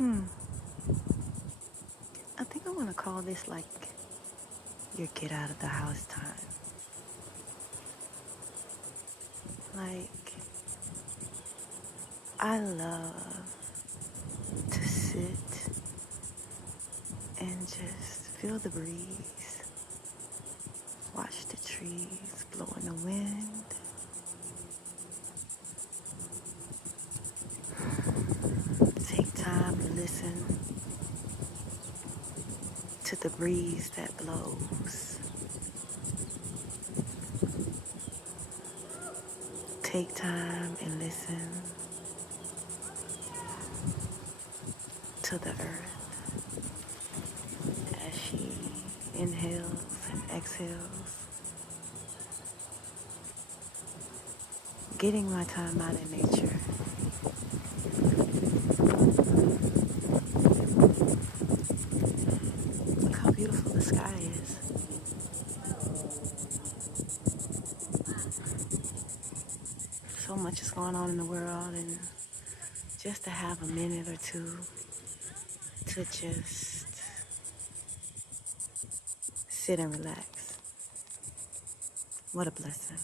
Hmm. I think I want to call this like your get out of the house time. Like, I love to sit and just feel the breeze, watch the trees blow in the wind, take time to listen to the breeze that blows, take time and listen to the earth as she inhales and exhales, getting my time out in nature. Look how beautiful the sky is. So much is going on in the world, and just to have a minute or two to just sit and relax. What a blessing.